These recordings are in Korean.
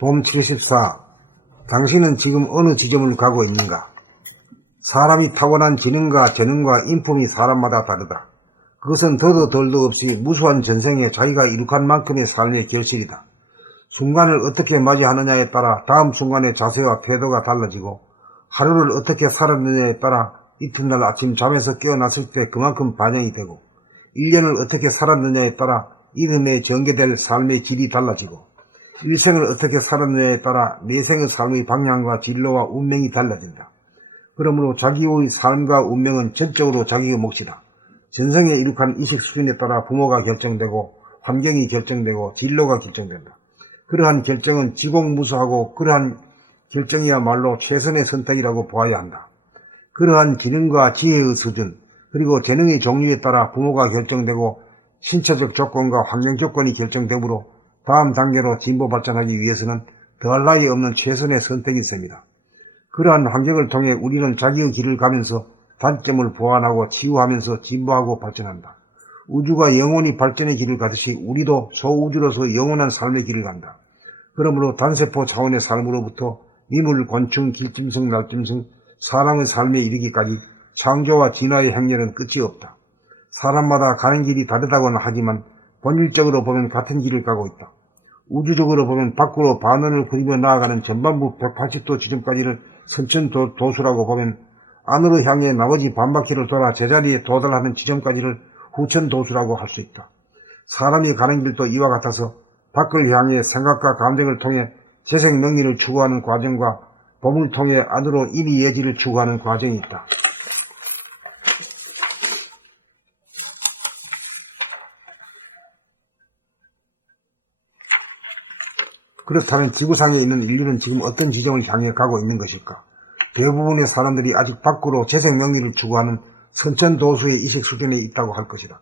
봄 74. 당신은 지금 어느 지점을 가고 있는가? 사람이 타고난 지능과 재능과 인품이 사람마다 다르다. 그것은 더도 덜도 없이 무수한 전생에 자기가 이룩한 만큼의 삶의 결실이다. 순간을 어떻게 맞이하느냐에 따라 다음 순간의 자세와 태도가 달라지고, 하루를 어떻게 살았느냐에 따라 이튿날 아침 잠에서 깨어났을 때 그만큼 반영이 되고, 1년을 어떻게 살았느냐에 따라 이듬해 전개될 삶의 질이 달라지고, 일생을 어떻게 살았느냐에 따라 내생의 삶의 방향과 진로와 운명이 달라진다. 그러므로 자기의 삶과 운명은 전적으로 자기의 몫이다. 전생에 이룩한 이식 수준에 따라 부모가 결정되고, 환경이 결정되고, 진로가 결정된다. 그러한 결정은 지공무수하고, 그러한 결정이야말로 최선의 선택이라고 보아야 한다. 그러한 기능과 지혜의 수준, 그리고 재능의 종류에 따라 부모가 결정되고, 신체적 조건과 환경 조건이 결정되므로 다음 단계로 진보 발전하기 위해서는 더할 나위 없는 최선의 선택이 있습니다. 그러한 환경을 통해 우리는 자기의 길을 가면서 단점을 보완하고 치유하면서 진보하고 발전한다. 우주가 영원히 발전의 길을 가듯이 우리도 소우주로서 영원한 삶의 길을 간다. 그러므로 단세포 차원의 삶으로부터 미물, 곤충, 길짐승, 날짐승, 사람의 삶에 이르기까지 창조와 진화의 행렬은 끝이 없다. 사람마다 가는 길이 다르다고는 하지만 본질적으로 보면 같은 길을 가고 있다. 우주적으로 보면 밖으로 반원을 그리며 나아가는 전반부 180도 지점까지를 선천도수라고 보면, 안으로 향해 나머지 반바퀴를 돌아 제자리에 도달하는 지점까지를 후천도수라고 할 수 있다. 사람이 가는 길도 이와 같아서 밖을 향해 생각과 감정을 통해 재생 명리를 추구하는 과정과 봄을 통해 안으로 인의 예지를 추구하는 과정이 있다. 그렇다면 지구상에 있는 인류는 지금 어떤 지점을 향해 가고 있는 것일까? 대부분의 사람들이 아직 밖으로 재생 명리를 추구하는 선천도수의 이식 수준에 있다고 할 것이다.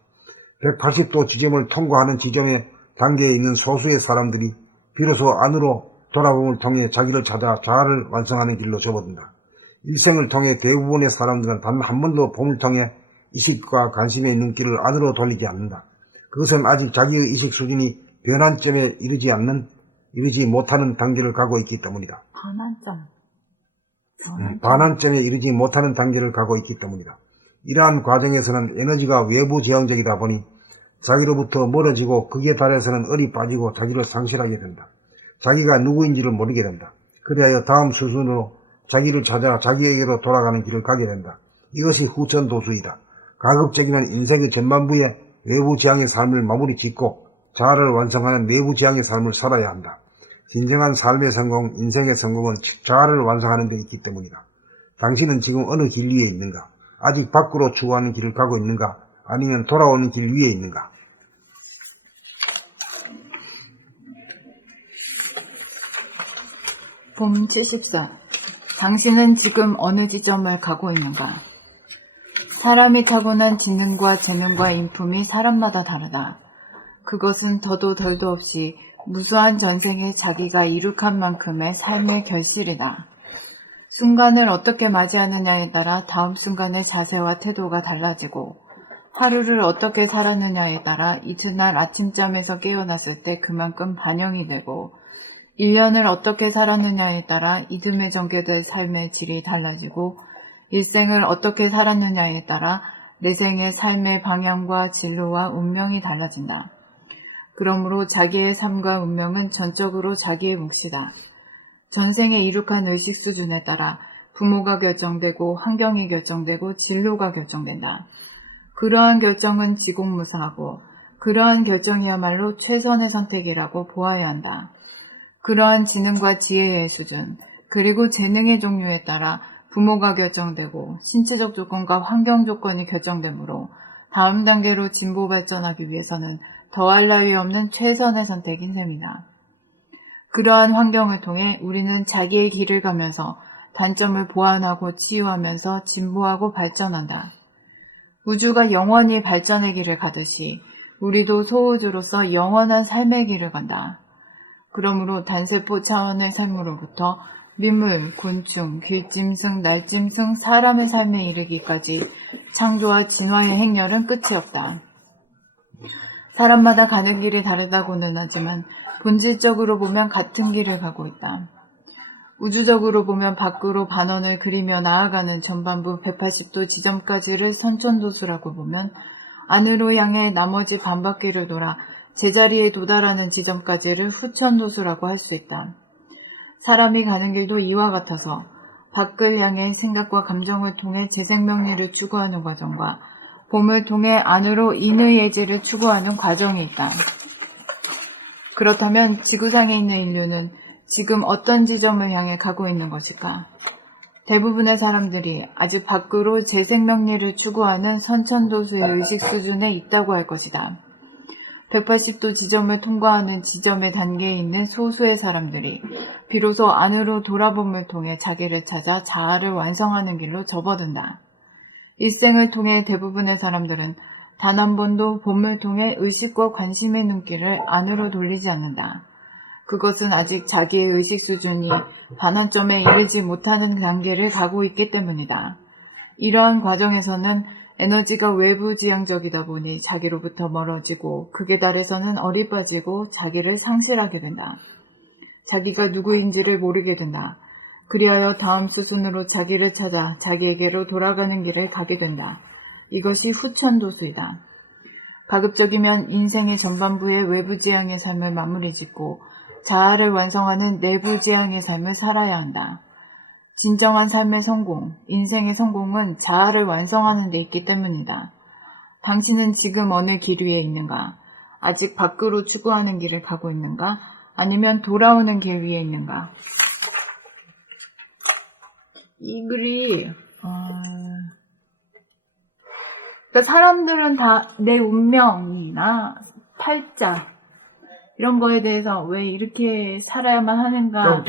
180도 지점을 통과하는 지점의 단계에 있는 소수의 사람들이 비로소 안으로 돌아봄을 통해 자기를 찾아 자아를 완성하는 길로 접어든다. 일생을 통해 대부분의 사람들은 단 한 번도 봄을 통해 이식과 관심의 눈길을 안으로 돌리지 않는다. 그것은 아직 자기의 이식 수준이 변환점에 이르지 못하는 단계를 가고 있기 때문이다. 반환점에 이르지 못하는 단계를 가고 있기 때문이다. 이러한 과정에서는 에너지가 외부 제한적이다 보니 자기로부터 멀어지고 극에 달해서는 얼이 빠지고 자기를 상실하게 된다. 자기가 누구인지를 모르게 된다. 그리하여 다음 수순으로 자기를 찾아 자기에게로 돌아가는 길을 가게 된다. 이것이 후천도수이다. 가급적이면 인생의 전반부에 외부 지향의 삶을 마무리 짓고 자아를 완성하는 내부 지향의 삶을 살아야 한다. 진정한 삶의 성공, 인생의 성공은 자아를 완성하는 데 있기 때문이다. 당신은 지금 어느 길 위에 있는가? 아직 밖으로 추구하는 길을 가고 있는가? 아니면 돌아오는 길 위에 있는가? 봄 74. 당신은 지금 어느 지점을 가고 있는가? 사람이 타고난 지능과 재능과 인품이 사람마다 다르다. 그것은 더도 덜도 없이 무수한 전생에 자기가 이룩한 만큼의 삶의 결실이다. 순간을 어떻게 맞이하느냐에 따라 다음 순간의 자세와 태도가 달라지고, 하루를 어떻게 살았느냐에 따라 이튿날 아침잠에서 깨어났을 때 그만큼 반영이 되고, 1년을 어떻게 살았느냐에 따라 이듬해 전개될 삶의 질이 달라지고, 일생을 어떻게 살았느냐에 따라 내생의 삶의 방향과 진로와 운명이 달라진다. 그러므로 자기의 삶과 운명은 전적으로 자기의 몫이다. 전생에 이룩한 의식 수준에 따라 부모가 결정되고 환경이 결정되고 진로가 결정된다. 그러한 결정은 지공무사하고 그러한 결정이야말로 최선의 선택이라고 보아야 한다. 그러한 지능과 지혜의 수준, 그리고 재능의 종류에 따라 부모가 결정되고 신체적 조건과 환경 조건이 결정되므로 다음 단계로 진보 발전하기 위해서는 더할 나위 없는 최선의 선택인 셈이다. 그러한 환경을 통해 우리는 자기의 길을 가면서 단점을 보완하고 치유하면서 진보하고 발전한다. 우주가 영원히 발전의 길을 가듯이 우리도 소우주로서 영원한 삶의 길을 간다. 그러므로 단세포 차원의 삶으로부터 미물, 곤충, 길짐승, 날짐승, 사람의 삶에 이르기까지 창조와 진화의 행렬은 끝이 없다. 사람마다 가는 길이 다르다고는 하지만 본질적으로 보면 같은 길을 가고 있다. 우주적으로 보면 밖으로 반원을 그리며 나아가는 전반부 180도 지점까지를 선천도수라고 보면 안으로 향해 나머지 반바퀴를 돌아 제자리에 도달하는 지점까지를 후천도수라고 할 수 있다. 사람이 가는 길도 이와 같아서 밖을 향해 생각과 감정을 통해 재생명리를 추구하는 과정과 봄을 통해 안으로 인의예지를 추구하는 과정이 있다. 그렇다면 지구상에 있는 인류는 지금 어떤 지점을 향해 가고 있는 것일까? 대부분의 사람들이 아직 밖으로 재생명리를 추구하는 선천도수의 의식 수준에 있다고 할 것이다. 180도 지점을 통과하는 지점의 단계에 있는 소수의 사람들이 비로소 안으로 돌아봄을 통해 자기를 찾아 자아를 완성하는 길로 접어든다. 일생을 통해 대부분의 사람들은 단 한 번도 봄을 통해 의식과 관심의 눈길을 안으로 돌리지 않는다. 그것은 아직 자기의 의식 수준이 반환점에 이르지 못하는 단계를 가고 있기 때문이다. 이러한 과정에서는 에너지가 외부 지향적이다 보니 자기로부터 멀어지고 극에 달해서는 얼이 빠지고 자기를 상실하게 된다. 자기가 누구인지를 모르게 된다. 그리하여 다음 수순으로 자기를 찾아 자기에게로 돌아가는 길을 가게 된다. 이것이 후천도수이다. 가급적이면 인생의 전반부의 외부 지향의 삶을 마무리 짓고 자아를 완성하는 내부 지향의 삶을 살아야 한다. 진정한 삶의 성공, 인생의 성공은 자아를 완성하는 데 있기 때문이다. 당신은 지금 어느 길 위에 있는가? 아직 밖으로 추구하는 길을 가고 있는가? 아니면 돌아오는 길 위에 있는가? 이 글이 그러니까 사람들은 다 내 운명이나 팔자 이런 거에 대해서 왜 이렇게 살아야만 하는가?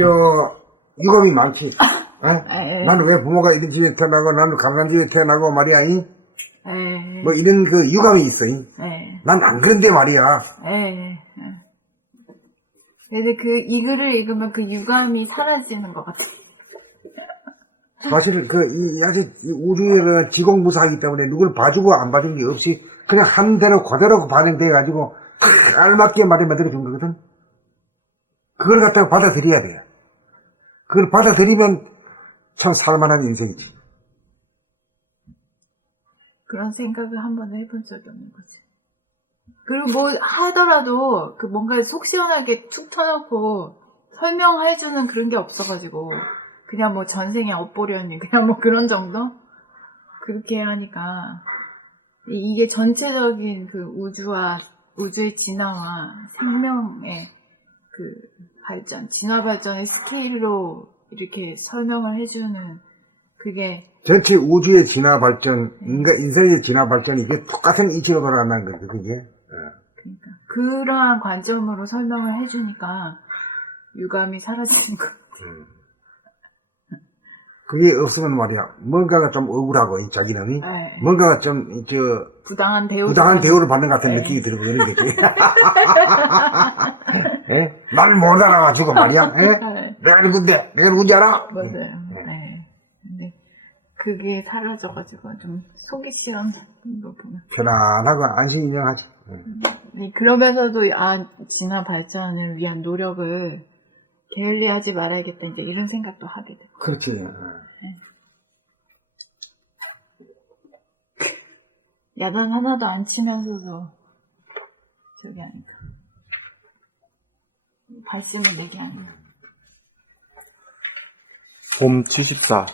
유감이 많지. 에. 나는 왜 부모가 이런 집에 태어나고 나는 가난한 집에 태어나고 말이야. 에. 뭐 이런 그 유감이 있어. 에. 난 안 그런데 말이야. 에. 근데 이 글을 읽으면 그 유감이 사라지는 것 같아. 사실 아직 우주에 그 지공부사이기 때문에 누굴 봐주고 안 봐준 게 없이 그냥 한 대로 그대로 반영돼가지고 딱 알맞게 말이 만들어준 거거든. 그걸 갖다가 받아들여야 돼. 그걸 받아들이면 참 살만한 인생이지. 그런 생각을 한 번도 해본 적이 없는 거지. 그리고 뭐 하더라도 그 뭔가 속 시원하게 툭 터놓고 설명해주는 그런 게 없어가지고 그냥 뭐 전생에 엇보려니 그냥 뭐 그런 정도? 그렇게 하니까 이게 전체적인 그 우주의 진화와 생명의 그 발전, 진화 발전의 스케일로 이렇게 설명을 해주는 그게 전체 우주의 진화 발전, 인생의 진화 발전이 이게 똑같은 이치로 돌아간다는 거죠, 그게. 그러니까 그러한 관점으로 설명을 해주니까 유감이 사라지는 것 같아요. 그게 없으면 말이야, 뭔가가 좀 억울하고, 자기는. 네. 뭔가가 좀, 부당한 대우를 받는 것 같은 네. 느낌이 들고 그런 거지. 나를 못 알아가지고 말이야. 네. 내가 누군지 알아? 맞아요. 네. 근데 그게 사라져가지고 좀 속이 시원한 거 보면. 편안하고 안심인명하지. 그러면서도 진화 발전을 위한 노력을 게을리하지 말아야겠다 이제 이런 생각도 하게 돼. 그렇지. 네. 야단 하나도 안 치면서도 저기 하니까 발심을 내게 하니까. 봄 74.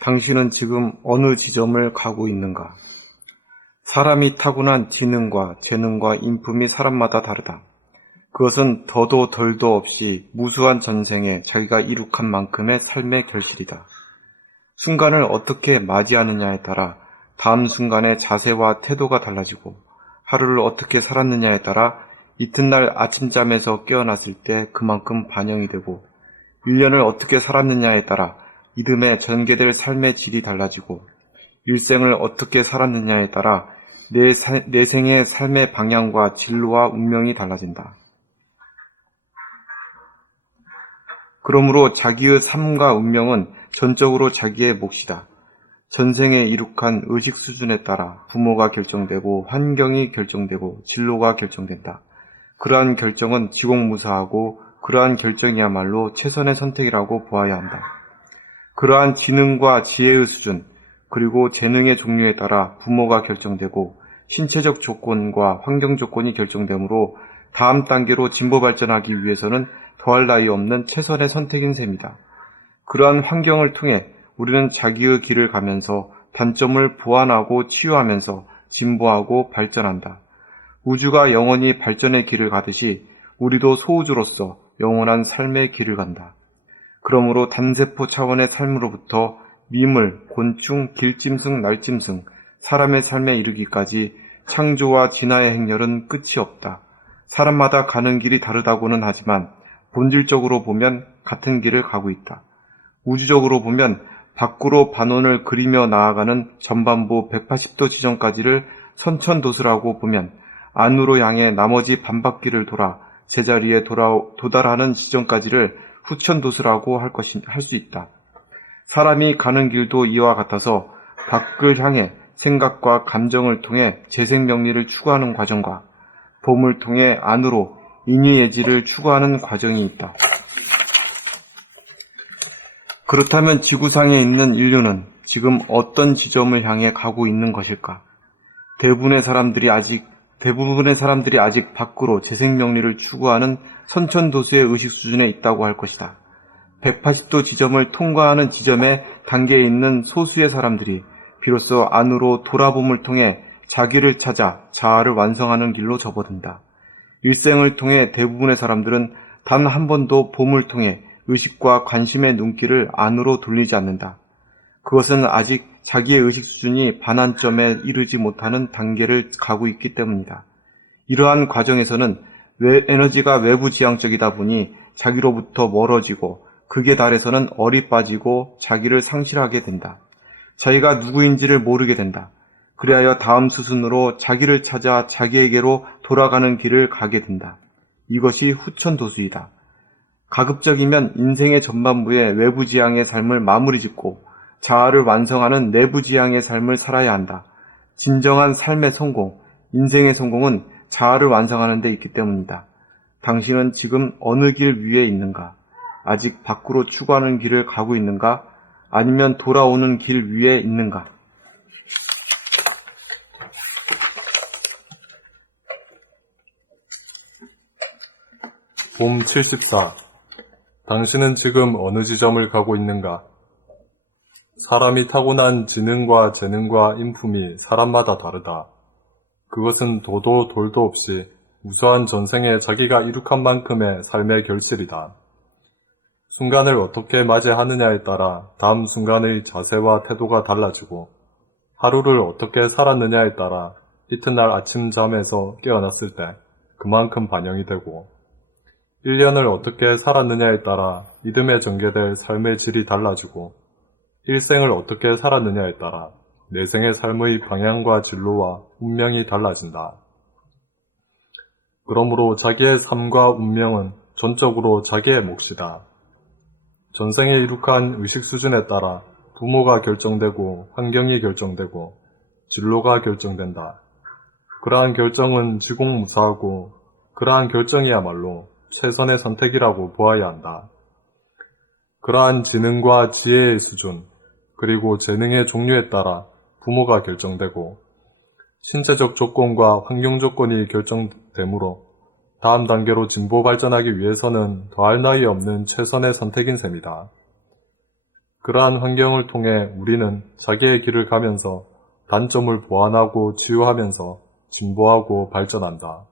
당신은 지금 어느 지점을 가고 있는가? 사람이 타고난 지능과 재능과 인품이 사람마다 다르다. 그것은 더도 덜도 없이 무수한 전생에 자기가 이룩한 만큼의 삶의 결실이다. 순간을 어떻게 맞이하느냐에 따라 다음 순간의 자세와 태도가 달라지고 하루를 어떻게 살았느냐에 따라 이튿날 아침잠에서 깨어났을 때 그만큼 반영이 되고 1년을 어떻게 살았느냐에 따라 이듬해 전개될 삶의 질이 달라지고 일생을 어떻게 살았느냐에 따라 내 생의 삶의 방향과 진로와 운명이 달라진다. 그러므로 자기의 삶과 운명은 전적으로 자기의 몫이다. 전생에 이룩한 의식 수준에 따라 부모가 결정되고 환경이 결정되고 진로가 결정된다. 그러한 결정은 지공무사하고 그러한 결정이야말로 최선의 선택이라고 보아야 한다. 그러한 지능과 지혜의 수준, 그리고 재능의 종류에 따라 부모가 결정되고 신체적 조건과 환경 조건이 결정되므로 다음 단계로 진보 발전하기 위해서는 더할 나위 없는 최선의 선택인 셈이다. 그러한 환경을 통해 우리는 자기의 길을 가면서 단점을 보완하고 치유하면서 진보하고 발전한다. 우주가 영원히 발전의 길을 가듯이 우리도 소우주로서 영원한 삶의 길을 간다. 그러므로 단세포 차원의 삶으로부터 미물, 곤충, 길짐승, 날짐승, 사람의 삶에 이르기까지 창조와 진화의 행렬은 끝이 없다. 사람마다 가는 길이 다르다고는 하지만 본질적으로 보면 같은 길을 가고 있다. 우주적으로 보면 밖으로 반원을 그리며 나아가는 전반부 180도 지점까지를 선천도수라고 보면 안으로 향해 나머지 반바퀴를 돌아 제자리에 도달하는 지점까지를 후천도수라고 할 수 있다. 사람이 가는 길도 이와 같아서 밖을 향해 생각과 감정을 통해 재생명리를 추구하는 과정과 봄을 통해 안으로 인위예지를 추구하는 과정이 있다. 그렇다면 지구상에 있는 인류는 지금 어떤 지점을 향해 가고 있는 것일까? 대부분의 사람들이 아직 밖으로 재생명리를 추구하는 선천도수의 의식 수준에 있다고 할 것이다. 180도 지점을 통과하는 지점의 단계에 있는 소수의 사람들이 비로소 안으로 돌아봄을 통해 자기를 찾아 자아를 완성하는 길로 접어든다. 일생을 통해 대부분의 사람들은 단 한 번도 봄을 통해 의식과 관심의 눈길을 안으로 돌리지 않는다. 그것은 아직 자기의 의식 수준이 반환점에 이르지 못하는 단계를 가고 있기 때문이다. 이러한 과정에서는 에너지가 외부 지향적이다 보니 자기로부터 멀어지고 극에 달해서는 얼이 빠지고 자기를 상실하게 된다. 자기가 누구인지를 모르게 된다. 그리하여 다음 수순으로 자기를 찾아 자기에게로 돌아가는 길을 가게 된다. 이것이 후천도수이다. 가급적이면 인생의 전반부에 외부 지향의 삶을 마무리 짓고 자아를 완성하는 내부 지향의 삶을 살아야 한다. 진정한 삶의 성공, 인생의 성공은 자아를 완성하는 데 있기 때문이다. 당신은 지금 어느 길 위에 있는가? 아직 밖으로 추구하는 길을 가고 있는가? 아니면 돌아오는 길 위에 있는가? 봄 74. 당신은 지금 어느 지점을 가고 있는가? 사람이 타고난 지능과 재능과 인품이 사람마다 다르다. 그것은 도도 돌도 없이 무수한 전생에 자기가 이룩한 만큼의 삶의 결실이다. 순간을 어떻게 맞이하느냐에 따라 다음 순간의 자세와 태도가 달라지고 하루를 어떻게 살았느냐에 따라 이튿날 아침 잠에서 깨어났을 때 그만큼 반영이 되고 1년을 어떻게 살았느냐에 따라 믿음에 전개될 삶의 질이 달라지고 일생을 어떻게 살았느냐에 따라 내생의 삶의 방향과 진로와 운명이 달라진다. 그러므로 자기의 삶과 운명은 전적으로 자기의 몫이다. 전생에 이룩한 의식 수준에 따라 부모가 결정되고 환경이 결정되고 진로가 결정된다. 그러한 결정은 지공무사하고 그러한 결정이야말로 최선의 선택이라고 보아야 한다. 그러한 지능과 지혜의 수준, 그리고 재능의 종류에 따라 부모가 결정되고 신체적 조건과 환경 조건이 결정되므로 다음 단계로 진보 발전하기 위해서는 더할 나위 없는 최선의 선택인 셈이다. 그러한 환경을 통해 우리는 자기의 길을 가면서 단점을 보완하고 치유하면서 진보하고 발전한다.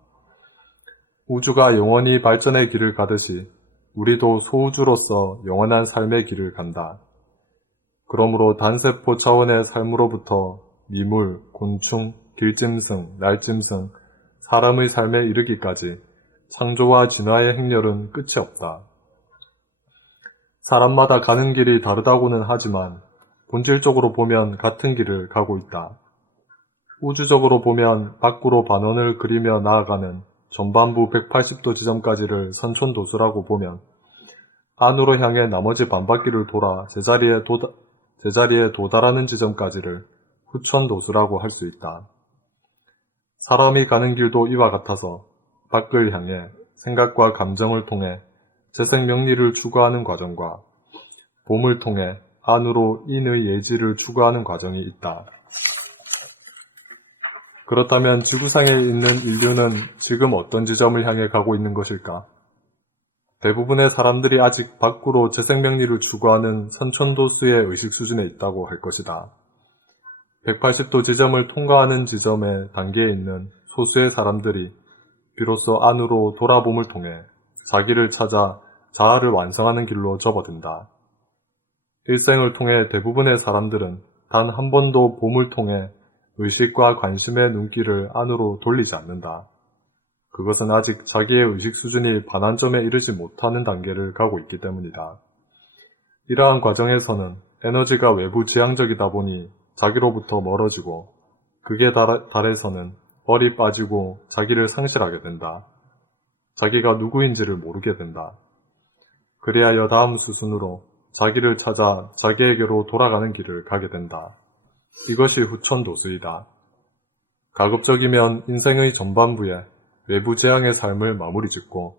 우주가 영원히 발전의 길을 가듯이 우리도 소우주로서 영원한 삶의 길을 간다. 그러므로 단세포 차원의 삶으로부터 미물, 곤충, 길짐승, 날짐승, 사람의 삶에 이르기까지 창조와 진화의 행렬은 끝이 없다. 사람마다 가는 길이 다르다고는 하지만 본질적으로 보면 같은 길을 가고 있다. 우주적으로 보면 밖으로 반원을 그리며 나아가는 전반부 180도 지점까지를 선천도수라고 보면 안으로 향해 나머지 반바퀴를 돌아 제자리에 도달하는 지점까지를 후천도수라고 할 수 있다. 사람이 가는 길도 이와 같아서 밖을 향해 생각과 감정을 통해 재생명리를 추구하는 과정과 봄을 통해 안으로 인의 예지를 추구하는 과정이 있다. 그렇다면 지구상에 있는 인류는 지금 어떤 지점을 향해 가고 있는 것일까? 대부분의 사람들이 아직 밖으로 재생명리를 추구하는 선천도수의 의식 수준에 있다고 할 것이다. 180도 지점을 통과하는 지점의 단계에 있는 소수의 사람들이 비로소 안으로 돌아봄을 통해 자기를 찾아 자아를 완성하는 길로 접어든다. 일생을 통해 대부분의 사람들은 단 한 번도 봄을 통해 의식과 관심의 눈길을 안으로 돌리지 않는다. 그것은 아직 자기의 의식 수준이 반환점에 이르지 못하는 단계를 가고 있기 때문이다. 이러한 과정에서는 에너지가 외부 지향적이다 보니 자기로부터 멀어지고 극에 달해서는 얼이 빠지고 자기를 상실하게 된다. 자기가 누구인지를 모르게 된다. 그리하여 다음 수순으로 자기를 찾아 자기에게로 돌아가는 길을 가게 된다. 이것이 후천도수이다. 가급적이면 인생의 전반부에 외부 재앙의 삶을 마무리 짓고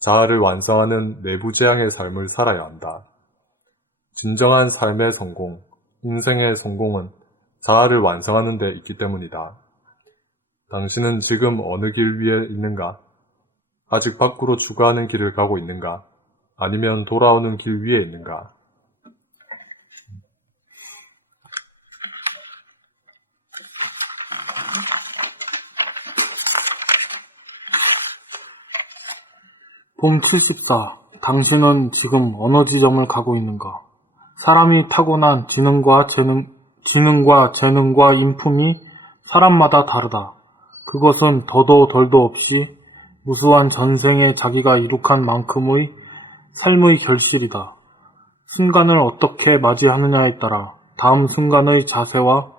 자아를 완성하는 내부 재앙의 삶을 살아야 한다. 진정한 삶의 성공, 인생의 성공은 자아를 완성하는 데 있기 때문이다. 당신은 지금 어느 길 위에 있는가? 아직 밖으로 추구하는 길을 가고 있는가? 아니면 돌아오는 길 위에 있는가? 봄 74. 당신은 지금 어느 지점을 가고 있는가? 사람이 타고난 지능과 재능과 인품이 사람마다 다르다. 그것은 더도 덜도 없이 무수한 전생에 자기가 이룩한 만큼의 삶의 결실이다. 순간을 어떻게 맞이하느냐에 따라 다음 순간의 자세와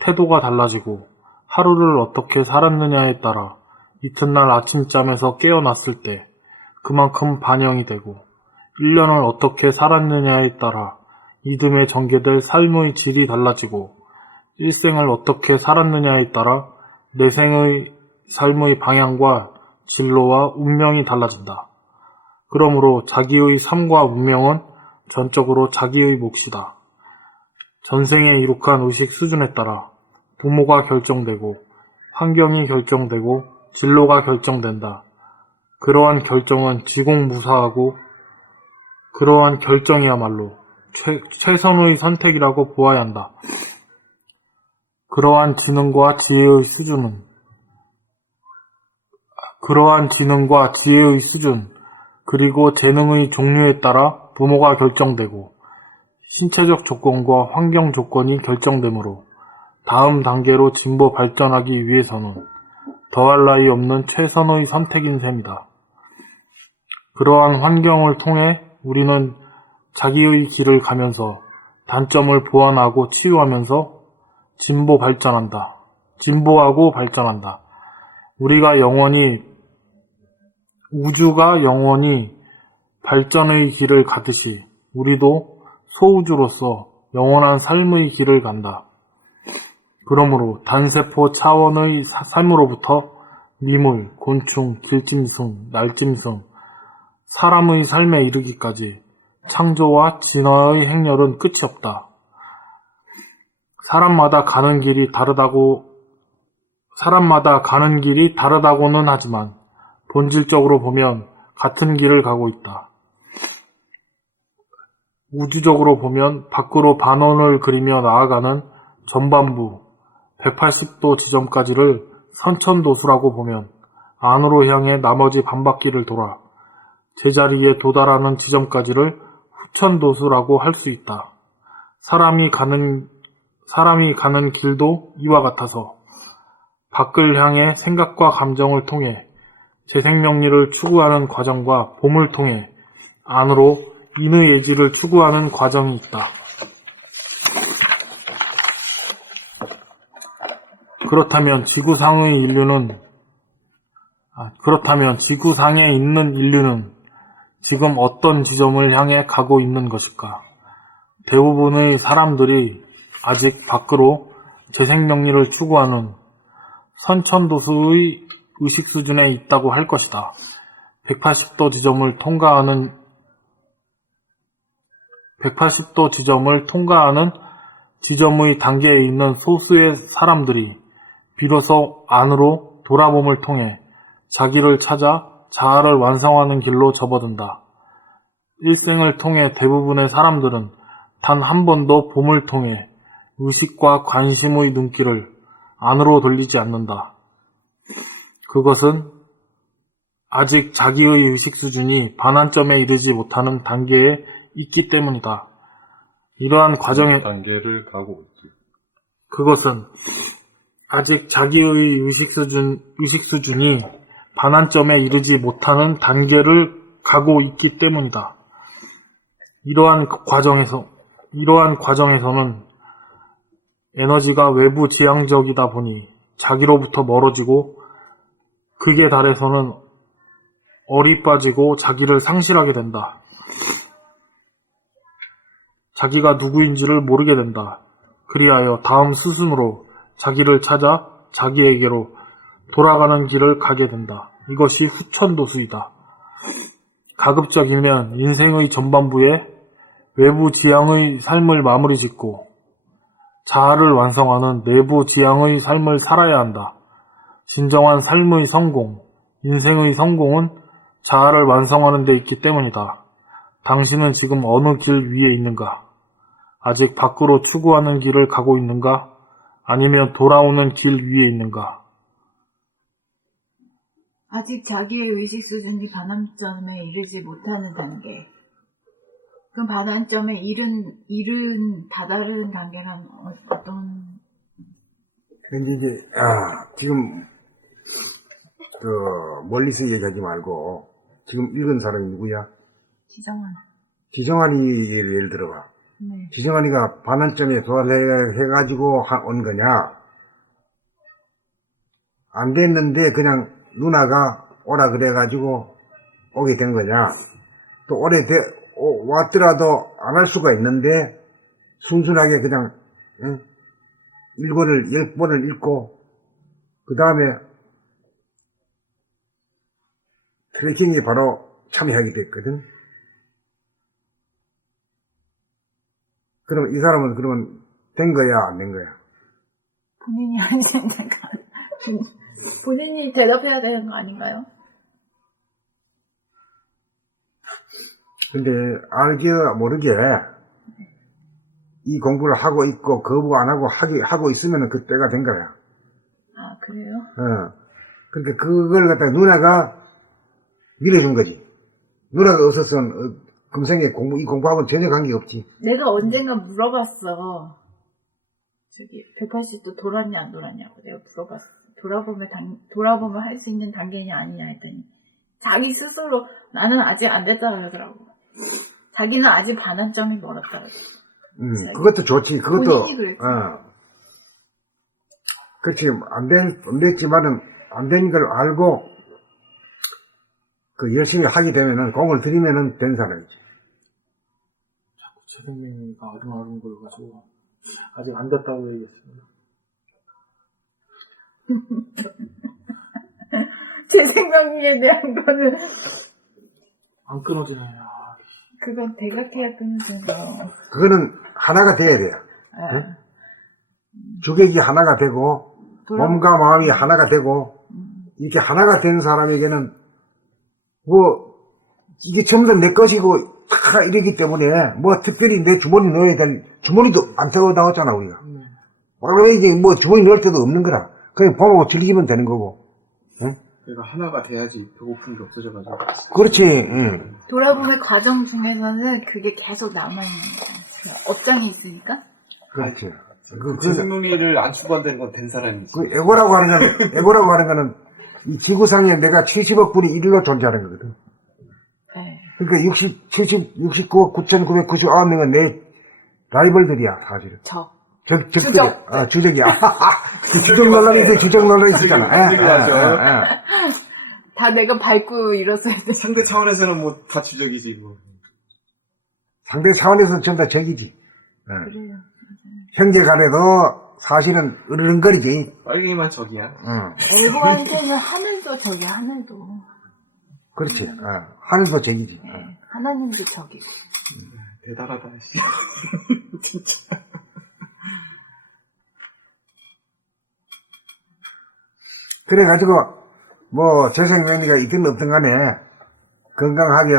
태도가 달라지고 하루를 어떻게 살았느냐에 따라 이튿날 아침잠에서 깨어났을 때 그만큼 반영이 되고 1년을 어떻게 살았느냐에 따라 이듬해 전개될 삶의 질이 달라지고 일생을 어떻게 살았느냐에 따라 내생의 삶의 방향과 진로와 운명이 달라진다. 그러므로 자기의 삶과 운명은 전적으로 자기의 몫이다. 전생에 이룩한 의식 수준에 따라 부모가 결정되고 환경이 결정되고 진로가 결정된다. 그러한 결정은 지공무사하고 그러한 결정이야말로 최선의 선택이라고 보아야 한다. 그러한 지능과 지혜의 수준 그리고 재능의 종류에 따라 부모가 결정되고 신체적 조건과 환경 조건이 결정되므로 다음 단계로 진보 발전하기 위해서는 더할 나위 없는 최선의 선택인 셈이다. 그러한 환경을 통해 우리는 자기의 길을 가면서 단점을 보완하고 치유하면서 진보하고 발전한다. 우주가 영원히 발전의 길을 가듯이 우리도 소우주로서 영원한 삶의 길을 간다. 그러므로 단세포 차원의 삶으로부터 미물, 곤충, 길짐승, 날짐승, 사람의 삶에 이르기까지 창조와 진화의 행렬은 끝이 없다. 사람마다 가는 길이 다르다고는 하지만 본질적으로 보면 같은 길을 가고 있다. 우주적으로 보면 밖으로 반원을 그리며 나아가는 전반부 180도 지점까지를 선천도수라고 보면 안으로 향해 나머지 반바퀴를 돌아 제자리에 도달하는 지점까지를 후천도수라고 할 수 있다. 사람이 가는 길도 이와 같아서 밖을 향해 생각과 감정을 통해 재생명리를 추구하는 과정과 봄을 통해 안으로 인의 예지를 추구하는 과정이 있다. 그렇다면 지구상에 있는 인류는 지금 어떤 지점을 향해 가고 있는 것일까? 대부분의 사람들이 아직 밖으로 재생명리를 추구하는 선천도수의 의식 수준에 있다고 할 것이다. 180도 지점을 통과하는 지점의 단계에 있는 소수의 사람들이 비로소 안으로 돌아봄을 통해 자기를 찾아 자아를 완성하는 길로 접어든다. 일생을 통해 대부분의 사람들은 단 한 번도 봄을 통해 의식과 관심의 눈길을 안으로 돌리지 않는다. 그것은 아직 자기의 의식 수준이 반환점에 이르지 못하는 단계에 있기 때문이다. 이러한 과정에 단계를 가고 있지. 그것은 아직 자기의 의식 수준이 반환점에 이르지 못하는 단계를 가고 있기 때문이다. 이러한 과정에서는 에너지가 외부 지향적이다 보니 자기로부터 멀어지고 극에 달해서는 얼이 빠지고 자기를 상실하게 된다. 자기가 누구인지를 모르게 된다. 그리하여 다음 스승으로 자기를 찾아 자기에게로 돌아가는 길을 가게 된다. 이것이 후천도수이다. 가급적이면 인생의 전반부에 외부 지향의 삶을 마무리 짓고 자아를 완성하는 내부 지향의 삶을 살아야 한다. 진정한 삶의 성공, 인생의 성공은 자아를 완성하는 데 있기 때문이다. 당신은 지금 어느 길 위에 있는가? 아직 밖으로 추구하는 길을 가고 있는가? 아니면 돌아오는 길 위에 있는가? 아직 자기의 의식 수준이 반환점에 이르지 못하는 단계. 그럼 반환점에 다다른 단계란 어떤? 근데 이제, 지금, 멀리서 얘기하지 말고, 지금 읽은 사람이 누구야? 지정한. 지정환이 예를 들어봐. 네. 지정환이가 반환점에 도달해가지고 온 거냐? 안 됐는데 그냥 누나가 오라 그래가지고 오게 된 거냐? 또 왔더라도 안 할 수가 있는데 순순하게 그냥 1권을 10번을 읽고 그 다음에 트래킹에 바로 참여하게 됐거든. 그럼 이 사람은 그러면 된 거야, 안 된 거야? 본인이 하시는 본인이 대답해야 되는 거 아닌가요? 근데 알게 모르게 이 공부를 하고 있고 거부 안 하고 하고 있으면 그때가 된 거야. 아, 그래요? 그러니까 그걸 갖다가 누나가 밀어준 거지. 누나가 없었으면 금생에 이 공부하고는 전혀 관계가 없지. 내가 언젠가 물어봤어. 저기 180도 돌았냐 안 돌았냐고 내가 물어봤어. 돌아보면 할 수 있는 단계냐 아니냐 했더니 자기 스스로 나는 아직 안 됐다 그러더라고. 자기는 아직 반환점이 멀었다 그러더라고. 그것도 좋지. 그것도 본인이 그랬지. 그렇지. 안 됐지만은 안 된 걸 알고 열심히 하게 되면은 공을 들이면은 된 사람이지. 자꾸 재생명리가 아른아른 거려가지고 아직 안 됐다고 얘기했습니다. 제 생명리에 대한 거는 안 끊어지네. 그건 대각해야 끊어져서. 그거는 하나가 돼야 돼요. 응? 주객이 하나가 되고 몸과 마음이 하나가 되고 이렇게 하나가 된 사람에게는 이게 전부 다 내 것이고 다 이러기 때문에 특별히 내 주머니 넣어야 될 주머니도 안 타고 나왔잖아 우리가. 이제 주머니 넣을 데도 없는 거라. 그냥 보고 즐기면 되는 거고. 응? 그러니까 하나가 돼야지 배고픈 게 없어져가지고. 그렇지. 응. 돌아보면 과정 중에서는 그게 계속 남아있는 거야. 업장이 있으니까. 그렇지. 재생명리를 안 추구한다는 건 된 사람이지. 에고라고 하는 거는 이 지구상에 내가 70억 분이 1로 존재하는 거거든. 네. 그러니까 69억 9,999명은 내 라이벌들이야, 사실은. 주적이야. 주적 논란인데 주적 논란이 있었잖아. 다 내가 밟고 일어서야 돼. 상대 차원에서는 다 주적이지 뭐. 상대 차원에서는 전부 다 적이지. 그래요. 형제 간에도 사실은 으르렁거리지. 빨갱이만 적이야. 애고한테는 하늘도 적이야, 하늘도. 그렇지. 하늘도 적이지. 네, 하나님도 적이고. 대단하다, 씨. 진짜. 그래가지고, 뭐, 재생명리가 있든 없든 간에, 건강하게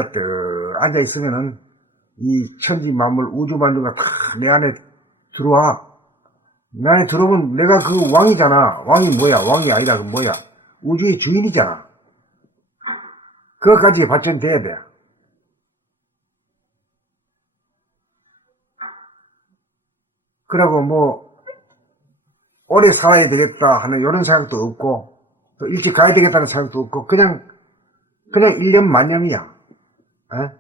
앉아있으면은, 이 천지 만물, 우주 만주가 다 내 안에 들어와. 내 안에 들어오면 내가 그 왕이잖아. 왕이 뭐야? 왕이 아니라 그 뭐야? 우주의 주인이잖아. 그것까지 발전돼야 돼. 그러고 뭐, 오래 살아야 되겠다 하는 이런 생각도 없고, 또 일찍 가야 되겠다는 생각도 없고, 그냥 1년 만년이야. 에?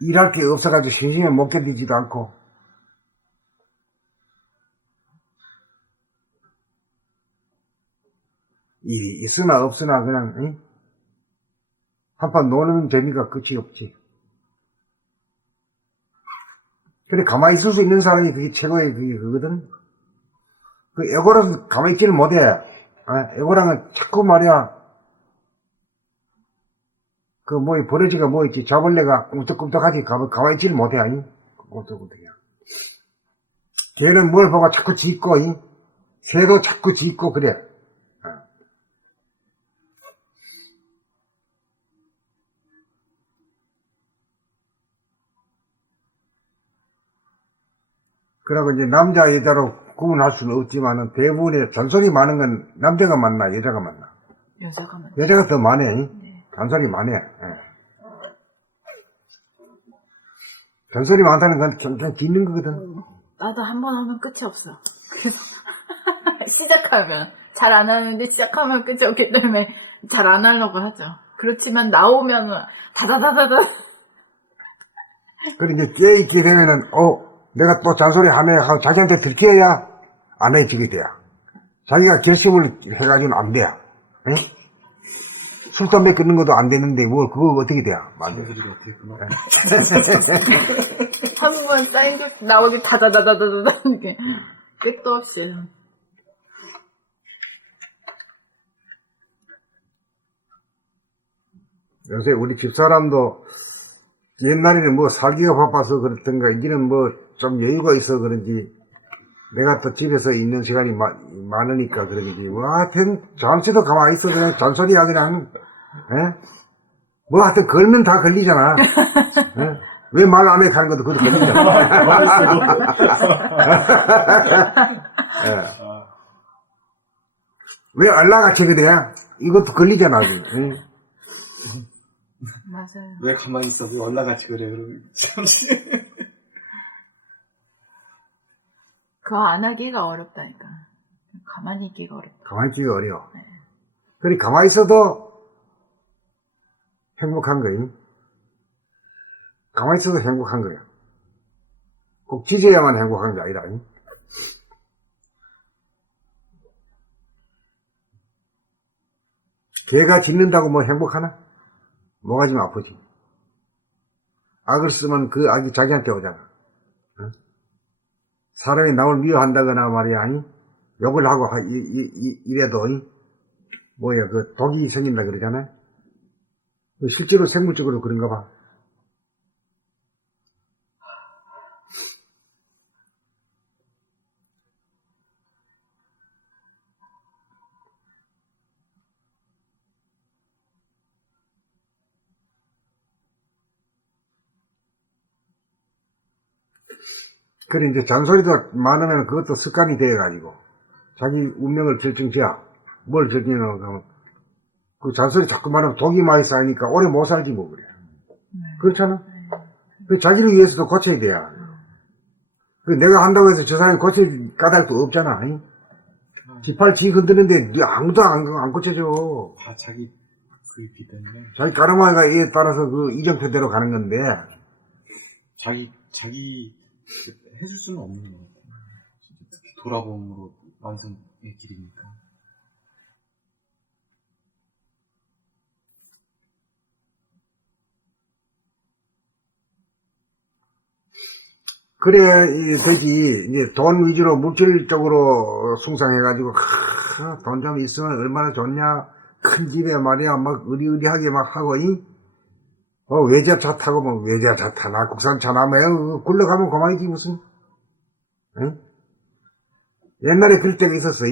일할 게 없어가지고 심심해 못 견디지도 않고. 일이 있으나 없으나 그냥, 응? 한판 노는 재미가 끝이 없지. 그래, 가만히 있을 수 있는 사람이 그게 최고의 그거거든. 그 애고랑 가만히 있지를 못해. 애고랑은 자꾸 말이야. 그 버러지가 뭐 있지. 잡을래가 꿈떡꿈떡하지. 가만히 있지를 못해. 꿈떡꿈떡이야. 걔는 뭘 보고 자꾸 짖고, 새도 자꾸 짖고 그래. 그러고 이제 남자, 여자로 구분할 수는 없지만은 대부분의 잔소리 많은 건 남자가 많나, 여자가 많나? 여자가 많아. 여자가 더 많아. 네. 잔소리 많아. 잔소리 많다는 건 경경 짖는 거거든. 나도 한 번 하면 끝이 없어. 그래서 시작하면 잘 안 하는데 시작하면 끝이 없기 때문에 잘 안 하려고 하죠. 그렇지만 나오면은 다다다다다. 그리고 이제 깨있게 되면은, 내가 또 잔소리 하네 하고 자기한테 들켜야 안 해지게 돼요. 자기가 결심을 해가지고는 안 돼요. 응? 술, 담배 끊는 것도 안 되는데, 그거 어떻게 돼요? 잔소리가 어떻게 끊어? 한 번 쌓인 줄 나오기 다다다다다다 이렇게 끝도 없이. 요새 우리 집사람도 옛날에는 뭐 살기가 바빠서 그렇던가 이제는 뭐 좀 여유가 있어 그런지 내가 또 집에서 있는 시간이 많으니까 그러겠지. 뭐 하여튼 잠시도 가만히 있어 그냥 잔소리야 그냥. 뭐 하여튼 걸면 다 걸리잖아. 왜 말 안 해 가는 것도 그것도 걸리잖아. 왜 알라같이 그래? 이것도 걸리잖아. 맞아요. 왜 가만히 있어? 왜 올라같이 그래? 그러면 참. 그거 안 하기가 어렵다니까. 가만히 있기가 어렵다. 가만히 있기가 어려워. 그래, 가만히 있어도 행복한 거임. 가만히 있어도 행복한 거야. 꼭 짖어야만 행복한 게 아니라. 개가 짖는다고 뭐 행복하나? 뭐가 좀 아프지. 악을 쓰면 그 악이 자기한테 오잖아. 사람이 남을 미워한다거나 말이야, 욕을 하고 이래도, 그 독이 생긴다 그러잖아요. 실제로 생물적으로 그런가 봐. 그래, 이제 잔소리도 많으면 그것도 습관이 돼가지고, 자기 운명을 결정지어. 뭘 결정하냐고 하면, 그 잔소리 자꾸 말하면 독이 많이 쌓이니까 오래 못 살지 뭐 그래. 그렇잖아? 그 자기를 위해서도 고쳐야 돼야. 그 내가 한다고 해서 저 사람이 고칠 까닭도 없잖아. 지팔 지 흔드는데 아무도 안 고쳐줘. 다 자기 그 있기 때문에. 자기 가르마에 따라서 그 이정표대로 가는 건데. 자기 해줄 수는 없는 것 같아요. 특히 돌아봄으로 완성의 길이니까. 그래야 되지. 이제 돈 위주로 물질적으로 숭상해가지고, 돈 좀 있으면 얼마나 좋냐. 큰 집에 말이야, 막 의리의리하게 막 하고, 외제차 타고, 뭐, 외제차 타나, 국산차 나면, 굴러가면 그만이지, 무슨. 응? 옛날에 그럴 때가 있었어,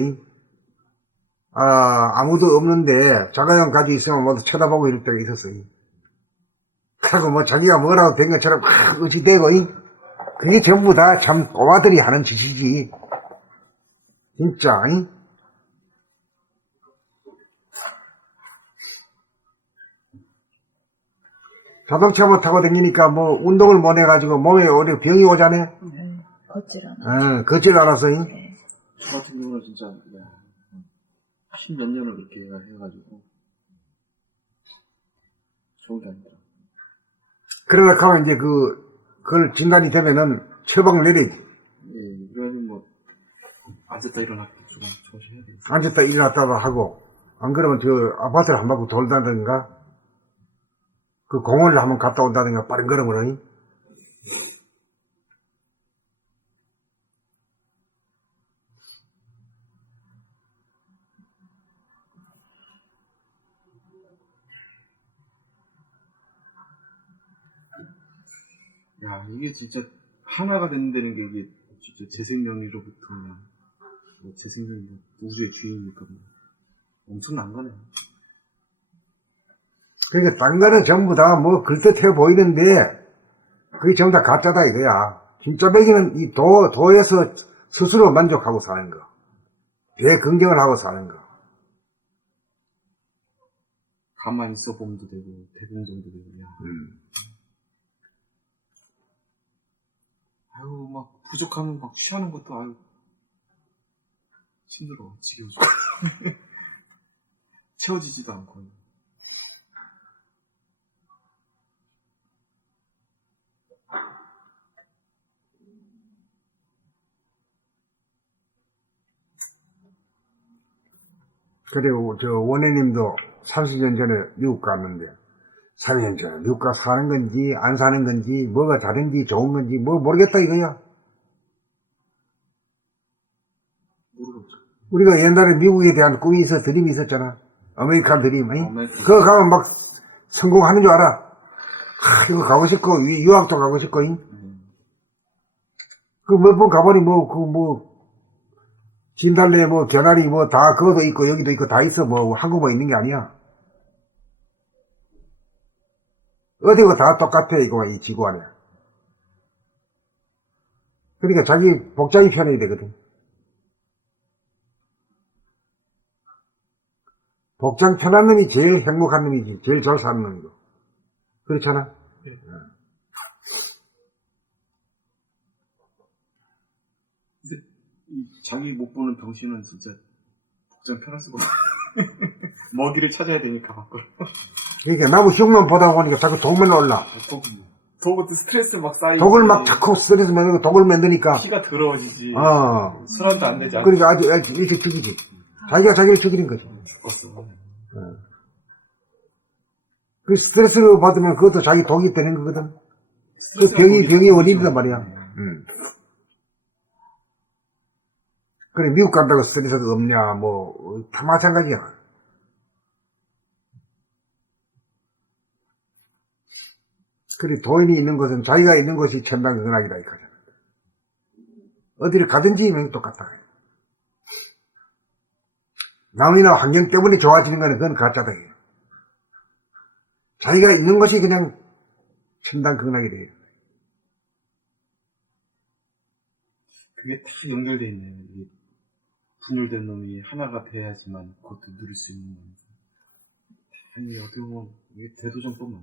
아무도 없는데, 자가용 가지고 있으면 모두 쳐다보고 이럴 때가 있었어, 그리고 뭐, 자기가 뭐라고 된 것처럼 막 의지되고, 그게 전부 다 참 꼬마들이 하는 짓이지. 진짜, 자동차 못 타고 다니니까 뭐 운동을 못 해가지고 몸에 오히려 병이 오자네. 걷질 않아. 걷질 않았어. 저 같은 경우는 진짜 십몇 년을 그렇게 해가지고 좋은 게 아니더라. 그러다 하면 이제 그걸 진단이 되면은 처방을 내리지. 예, 그래가지고 뭐 앉았다 일어났다 조금씩 해야 돼. 앉았다 일어났다도 하고, 안 그러면 저 아파트를 한 바퀴 돌다든가, 그 공원을 한번 갔다 온다든가, 빠른 걸음으로. 야, 이게 진짜 하나가 된다는 게 이게 진짜 재생명리로부터 그냥 뭐 재생명이 뭐 우주의 주인이니까 뭐 엄청난 거네. 그러니까 딴 거는 전부 다 뭐 그럴듯해 보이는데, 그게 전부 다 가짜다 이거야. 진짜 매기는 이 도에서 스스로 만족하고 사는 거. 대긍정을 하고 사는 거. 가만히 있어 보면도 되고 대긍정도 되고. 야. 아유 막 부족하면 막 취하는 것도 아유 힘들어 지겨워. 채워지지도 않고. 그리고 저 원혜님도 30년 전에 미국 갔는데, 30년 전에 미국 가 사는 건지 안 사는 건지 뭐가 다른지 좋은 건지 뭐 모르겠다 이거야. 모르겠죠. 우리가 옛날에 미국에 대한 꿈이 드림이 있었잖아. 아메리칸 드림. 그거 가면 막 성공하는 줄 알아. 이거 가고 싶고 유학도 가고 싶고. 그 몇 번 가보니 진달래 견아리 다 그것도 있고 여기도 있고 다 있어. 한국만 있는 게 아니야. 어디가 다 똑같아 이거 이 지구 안에. 그러니까 자기 복장이 편해야 되거든. 복장 편한 놈이 제일 행복한 놈이지. 제일 잘 사는 놈이고. 그렇잖아. 근데 자기 못 보는 병신은 진짜 복장 편할 수가 없어. 먹이를 찾아야 되니까 밖으로. 그러니까 나무 흉만 보다 보니까 자꾸 독만 올라. 독은 스트레스 막 쌓이고. 독을 막 자꾸 스트레스 만들고 독을 만드니까. 피가 더러워지지. 술한도 안 되지. 그러니까 아주 일찍 죽이지. 자기가 자기를 죽이는 거지. 죽었어. 그 스트레스를 받으면 그것도 자기 독이 되는 거거든. 그 병이 원인이란 말이야. 그래, 미국 간다고 스트레스가 없냐, 다 마찬가지야. 그래, 도인이 있는 곳은 자기가 있는 곳이 천당근학이다, 이 거잖아. 어디를 가든지 똑같다. 남이나 환경 때문에 좋아지는 거는 그건 가짜다. 자기가 있는 것이 그냥 천당근학이 돼요. 그게 다 연결돼 있네. 이게 분열된 놈이 하나가 돼야지만 그것도 누릴 수 있는 거니까. 아니, 어떻게 보면 이게 대도정법만.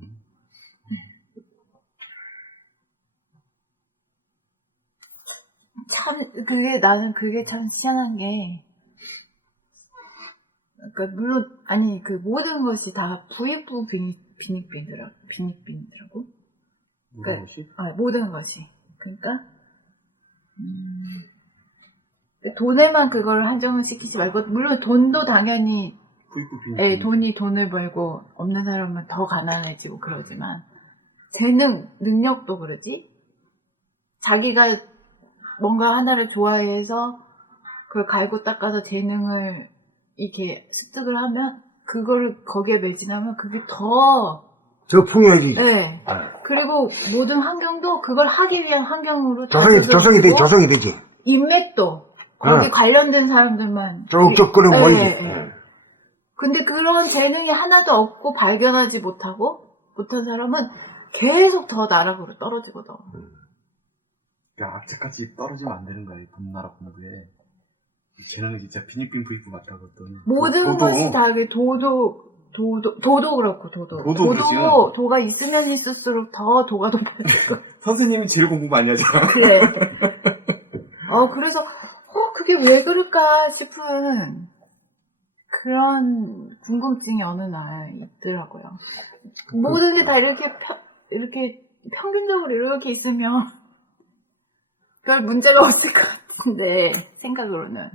나는 그게 참 희한한 게, 그러니까 물론 그 모든 것이 다 부익부 빈익빈이더라고. 모든 것이? 모든 것이. 그러니까 돈에만 그걸 한정을 시키지 말고, 물론 돈도 당연히 부익부 빈익빈. 돈이 돈을 벌고 없는 사람은 더 가난해지고 그러지만, 재능, 능력도 그러지. 자기가 뭔가 하나를 좋아해서 그걸 갈고 닦아서 재능을 이렇게 습득을 하면 그거를 거기에 매진하면 그게 더 저 풍요해지지. 네. 그리고 모든 환경도 그걸 하기 위한 환경으로 조성이 되지. 인맥도 거기 관련된 사람들만 쭉쭉 네, 모이지. 네. 근데 그런 재능이 하나도 없고 발견하지 못한 사람은 계속 더 나락으로 떨어지거든. 그러니까 악착같이 떨어지면 안 되는 거야, 이 나라 공부에. 쟤는 진짜 빈익빈 부익부 같다고 또. 모든 것이 다 도도 그렇고 그렇지요. 도가 있으면 있을수록 더 도가 높아지고. 선생님이 제일 공부 많이 하잖아. 그래. 그래서 그게 왜 그럴까 싶은 그런 궁금증이 어느 날 있더라고요. 모든 게 다 이렇게 평균적으로 이렇게 있으면 별 문제가 없을 것 같은데, 생각으로는.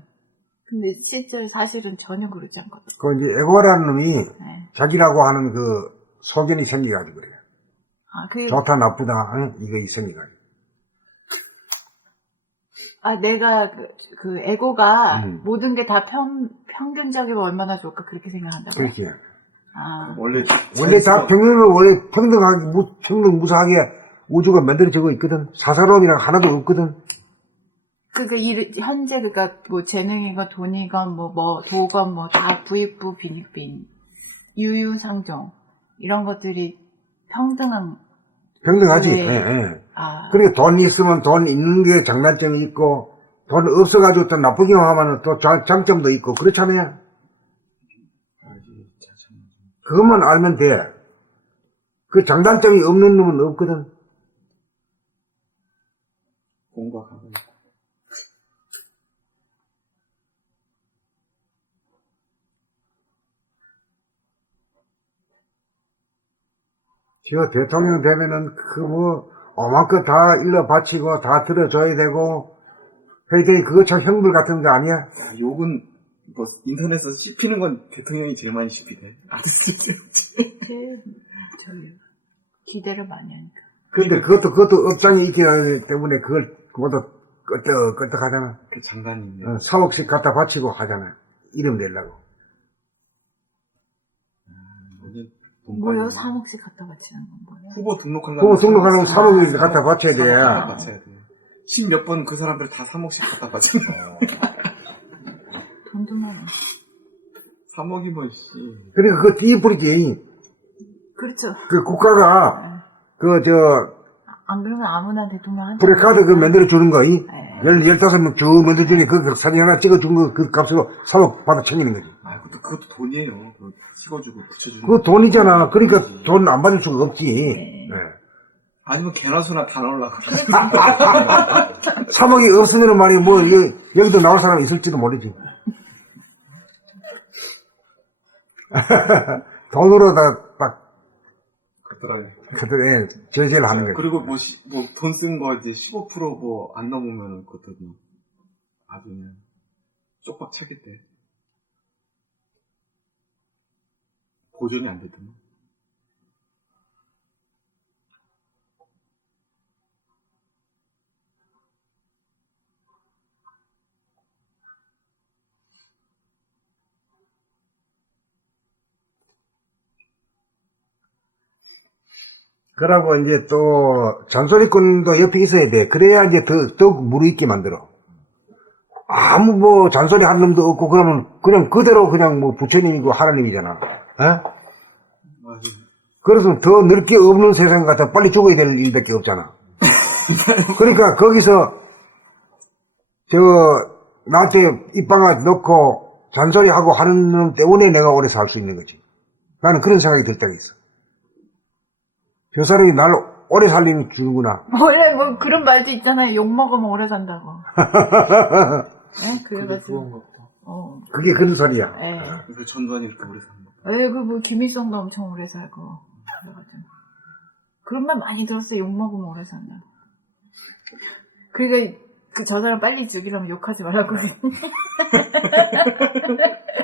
근데 실제 사실은 전혀 그렇지 않거든. 그 이제 에고라는 놈이 네. 자기라고 하는 그 소견이 생겨가지고 그래요. 그게 좋다 나쁘다 이거 생겨가지고. 내가 그 에고가 모든 게 다 평균적이면 얼마나 좋을까 그렇게 생각한다고. 그렇게. 원래 다 원래 평등하게 무사하게 우주가 만들어지고 있거든. 사사로움이랑 하나도 없거든. 현재 뭐 재능이건 돈이건 도건 다 부익부 빈익빈 유유상종 이런 것들이 평등하지. 네. 예, 예. 그리고 돈 있으면 돈 있는 게 장단점이 있고, 돈 없어가지고 또 나쁘기만 하면 또 장점도 있고, 그렇잖아요. 그것만 알면 돼. 그 장단점이 없는 놈은 없거든. 공부하고. 저 대통령 되면은 오만큼 다 일러 바치고 다 들어줘야 되고 해야 되니 그거 참 형벌 같은 거 아니야? 욕은 뭐 인터넷에서 씹히는 건 대통령이 제일 많이 씹히네. 제일 기대를 많이 하니까. 근데 그것도 업장에 있기 때문에 그걸 모두 끄떡끄떡 하잖아. 그 장관이 4억씩 갖다 바치고 하잖아. 이름 내려고. 뭐요? 3억씩 갖다 바치는 건 뭐예요? 후보 등록하려면 후보 등록하려면 3억을 갖다 바쳐야 돼. 3억 바쳐야 돼. 10몇 번 그 사람들 다 3억씩 갖다 바친다. 돈도 많아. 3억이면 씨. 그러니까 그거 띠뿌리지. 그렇죠. 그 국가가 안 그러면 아무나 대통령 프레카드 만들어 주는 거, 네. 15명 쭉 만들어 주니 그 사진 하나 찍어 준 거 그 값으로 3억 받아 챙기는 거지. 그것도 돈이에요. 그거 찍어주고 붙여주는 그거 돈이잖아. 그러니까 돈 안 받을 수가 없지. 네. 네. 아니면 개나 소나 다 넣으려고. 3억이 없으면 말이야, 여기도 나올 사람이 있을지도 모르지. 돈으로 그들의 저지를 하는 거지. 그리고 돈 쓴 거 이제 15% 안 넘으면 그것도 아주 그냥 쪽박 차겠대. 보존이 안 되더만. 그러고 이제 또 잔소리꾼도 옆에 있어야 돼. 그래야 이제 더욱 무르익게 만들어. 아무 잔소리 한 놈도 없고 그러면 그냥 그대로 그냥 부처님이고 하나님이잖아. 에? 맞아. 그래서 더 넓게 없는 세상 같아 빨리 죽어야 될 일밖에 없잖아. 그러니까 거기서 나한테 입방아 넣고 잔소리하고 하는 놈 때문에 내가 오래 살 수 있는 거지. 나는 그런 생각이 들 때가 있어. 저 사람이 날 오래 살리는 주는구나. 원래 그런 말도 있잖아요. 욕 먹으면 오래 산다고. 네? 그래가지고. 그게 그런 소리야. 네. 그래서 전두환이 이렇게 오래 사는 네, 거. 김일성도 엄청 오래 살고. 그래가지고. 그런 말 많이 들었어요. 욕 먹으면 오래 산다고. 그러니까 저 사람 빨리 죽이려면 욕하지 말라고 그랬네.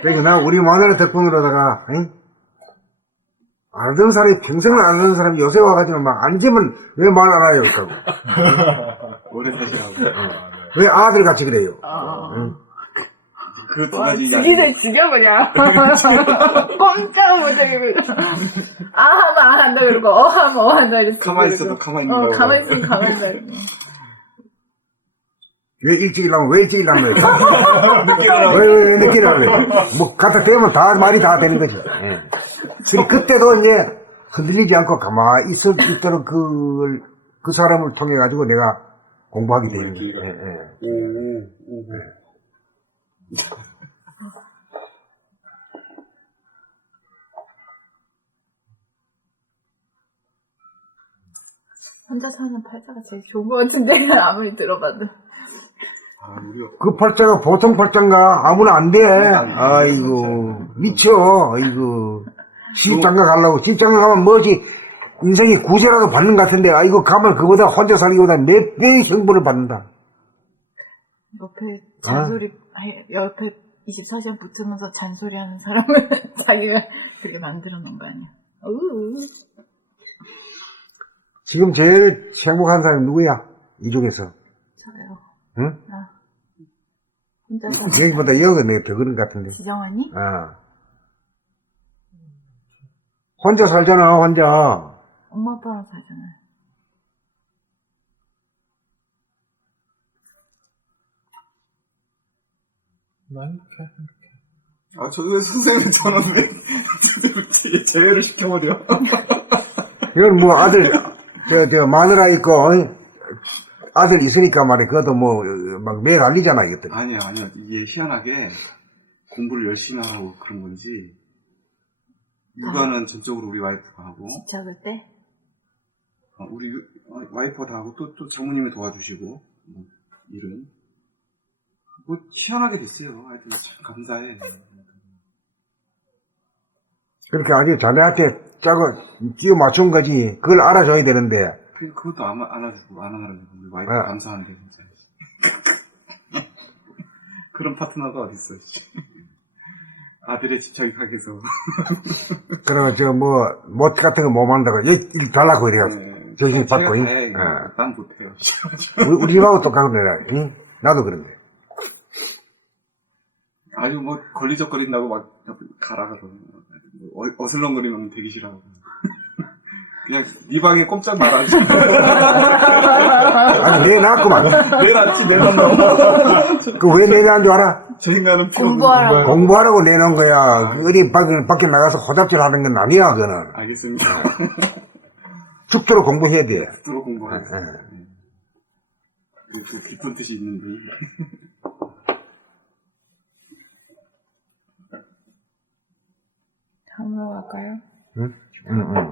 그러니까 나 우리 마누라 덕분으로다가, 응? 알던 사람이 평생을 알던 사람이 요새 와가지고 막 앉으면 왜 말 안 해요? 그러고. 오래 사시라고. 왜 아들 같이 그래요? 응? 그 두 가지 죽이를 죽여 그냥. 꼼짝 못하게. 아 하면 안 한다 그러고 하면 한다 이랬어. 가만히 있어도 가만히 있는 거고. 가만히 있으면 가만히 있다. 왜 일찍 일하면 왜 일찍 일하면 왜 느끼라고. 왜 늦게 일하면 뭐 갖다 대면 다 말이 다 되는 거지. 예. 그때도 이제 흔들리지 않고 가만히 있도록 그 사람을 통해 가지고 내가 공부하게 되는 거예요. 예, 예. 오. 혼자 사는 팔자가 제일 좋은 것 같은데 아무리 들어봐도. 아, 우리가 그 팔자가 보통 팔자인가? 아무나 안 돼. 아이고, 미쳐. 아이고. 시집장가 가려고. 시집장가 가면 뭐지? 인생이 구제라도 받는 것 같은데, 아이고, 가면 그보다 혼자 살기보다 몇 배의 형벌을 받는다. 옆에 잔소리, 옆에 24시간 붙으면서 잔소리하는 사람을 자기가 그렇게 만들어 놓은 거 아니야. 지금 제일 행복한 사람이 누구야? 이 중에서. 저요. 응? 혼자 사. 여기보다 여기가 내가 더 그런 것 같은데. 지정하니? 혼자 살잖아, 혼자. 엄마 아빠랑 살잖아요. 아, 저도 선생님 저는 왜 제외를 시켜버려. 이건 뭐 아들, 마누라 있고, 아들 있으니까 말이야. 그것도 뭐, 막 매일 알리잖아, 이것들. 아니야. 이게 희한하게 공부를 열심히 하라고 그런 건지, 육아는 전적으로 우리 와이프가 하고, 집착을 때? 우리 와이프가 다 하고, 또 장모님이 도와주시고, 뭐, 일은. 뭐, 희한하게 됐어요. 하여튼 참 감사해. 그렇게 아주 자네한테 짜고 끼워 맞춘 거지. 그걸 알아줘야 되는데. 그것도 안 알아주고, 우리 와이프 아. 감사한데, 진짜. 그런 파트너가 어딨어, 씨. 아들의 집착이 강해서. 그러면 못 같은 거 못 만다고, 일 달라고 이래요. 네, 정신 제가 받고, 다 잉? 해. 난 못해요. 우리 집하고 똑같은 애라, 응? 나도 그런데. 아주 뭐 걸리적거린다고 막 가라 그러면 어슬렁거리면 되기 싫어하고 그냥 네 방에 꼼짝 말아야지. 아니, 내놨구만. 내놨지 내놨나. 그 왜 내놨는 줄 알아? 저 인간은 필요 없는 공부하라고. 거야. 공부하라고 내놓은 거야. 어디 밖에 나가서 호답질 하는 건 아니야, 그거는. 알겠습니다. 죽도록 공부해야 돼. 들어 공부하지. 네. 그 깊은 뜻이 있는데. 다음으로 갈까요? 응? 응.